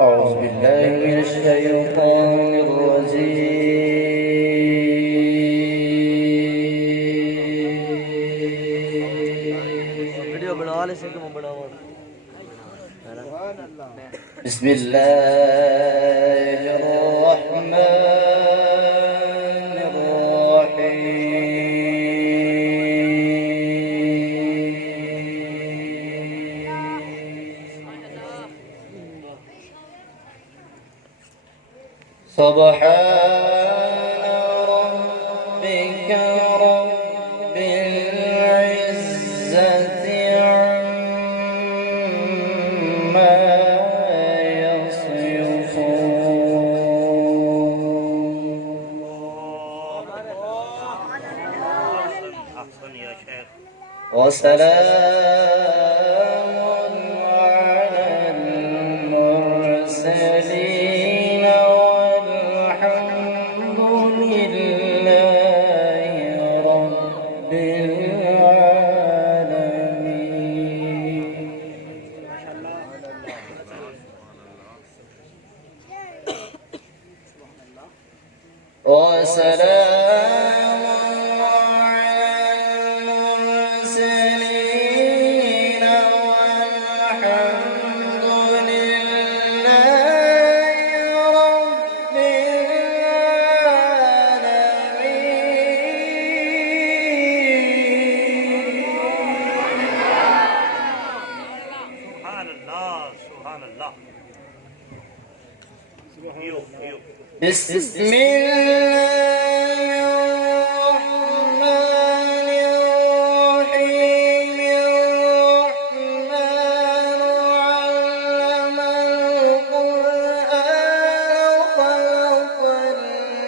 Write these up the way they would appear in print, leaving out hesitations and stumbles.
أعوذ بالله من الشيطان الرجيم. بسم الله الرحمن الرحيم. سبحان ربك رب العزة عما وسلام على المرسلين والحمد لله رب العالمين. وسلام بسم الله الرحمن الرحيم. الرحمن علم القرآن خلق الإنسان.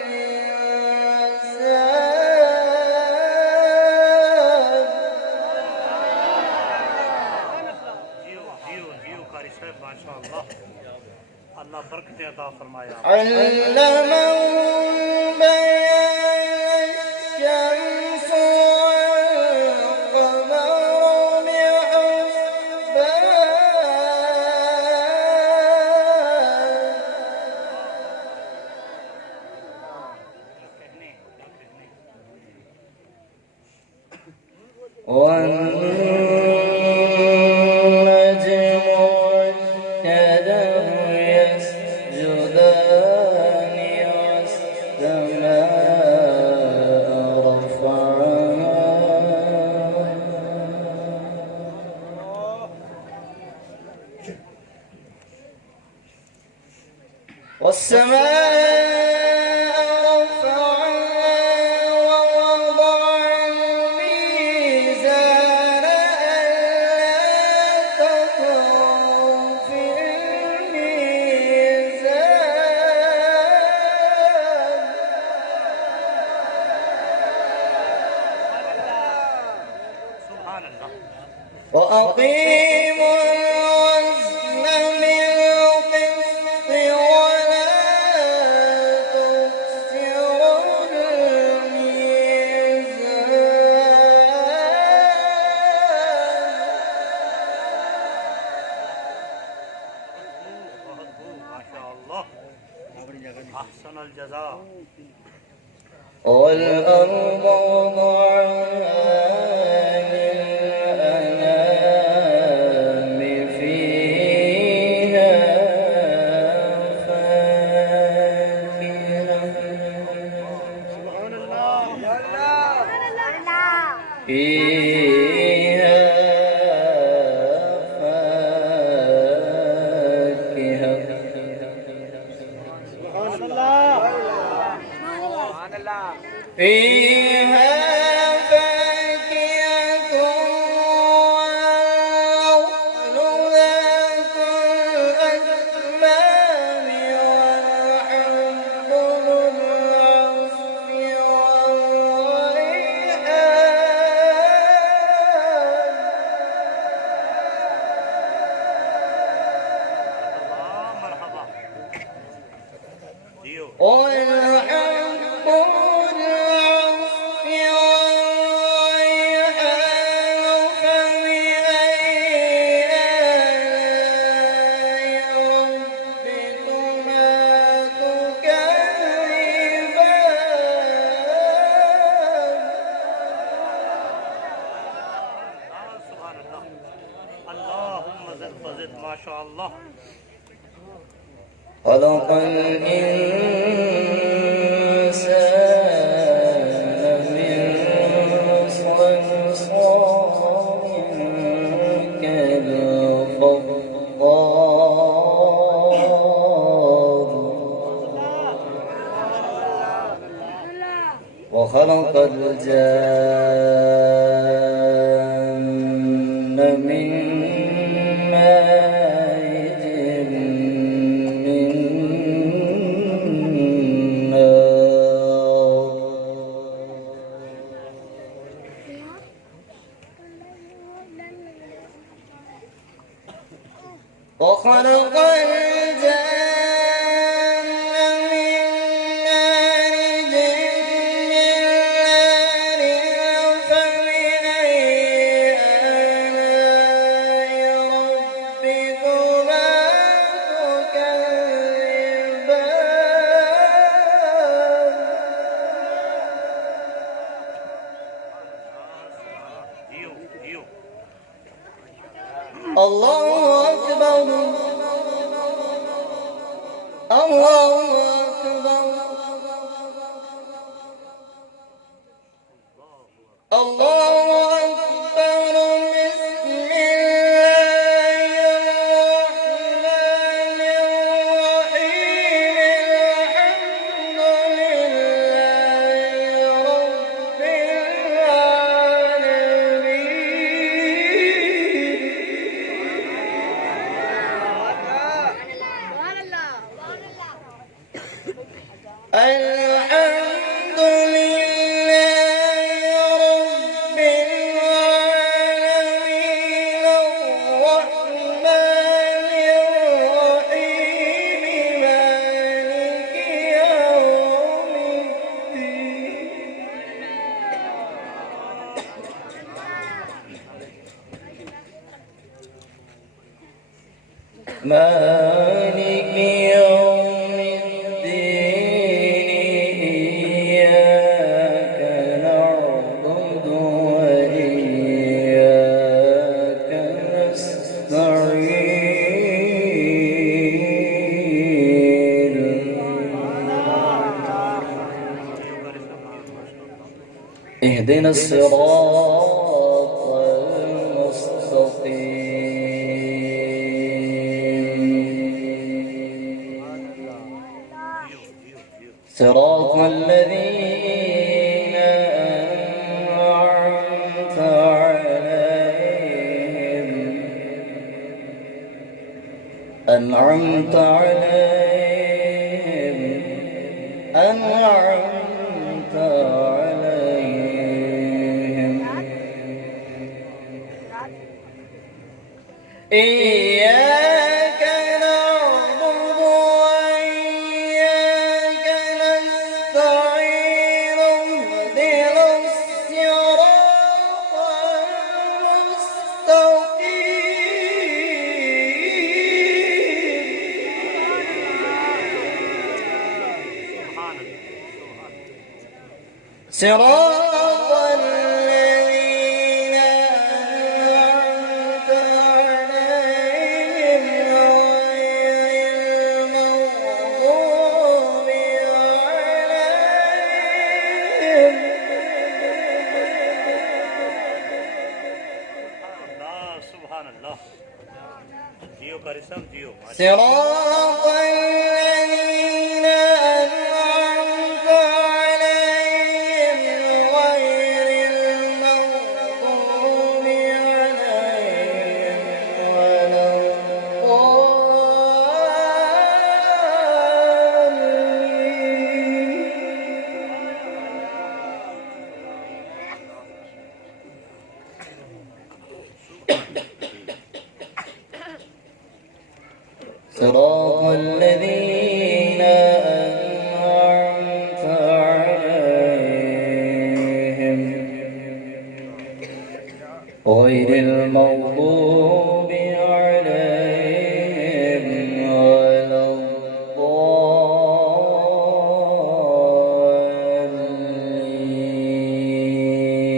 अल्लाह बरकतें अता फरमाया। والسماء رفعها ووضع الميزان ألا تطغوا في الميزان وأقيموا الوزن بالقسط ولا تخسروا الميزان. أحسن الجزاء. والأرض وضعها للأنام فيها فاكهة فيها فاكهة والنخل ذات الأكمام والحب ذو العصف والريحان. مرحبا. والحب ذو العصف خلق الإنسان من صلصال كالفخار وخلق الجان من مارج من نار وخلق الله أكبر الله أكبر الله أكبر بسم الله الرحمن الرحيم الحمد لله رب العالمين الحمد لله رب العالمين الرحمن الرحيم مالك يوم الدين مالك يوم الدين إياك نعبد وإياك نستعين اهدنا الصراط المستقيم صراط الذين أنعمت عليهم أنعمت عليهم إياك نعبد وإياك نستعين اهدنا الصراط المستقيم صراط الذين أنعمت عليهم غير المغضوب عليهم سبحان الله जियो का रिसम जियो صراط الذين أنعمت عليهم غير المغضوب عليهم ولا الضالين صراط الذين أنعمت عليهم غير المغضوب عليهم ولا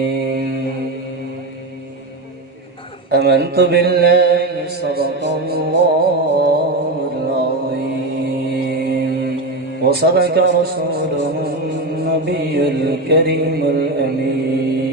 الضالين آمنت بالله صدق الله العظيم وصدق رسوله النبي الكريم الأمين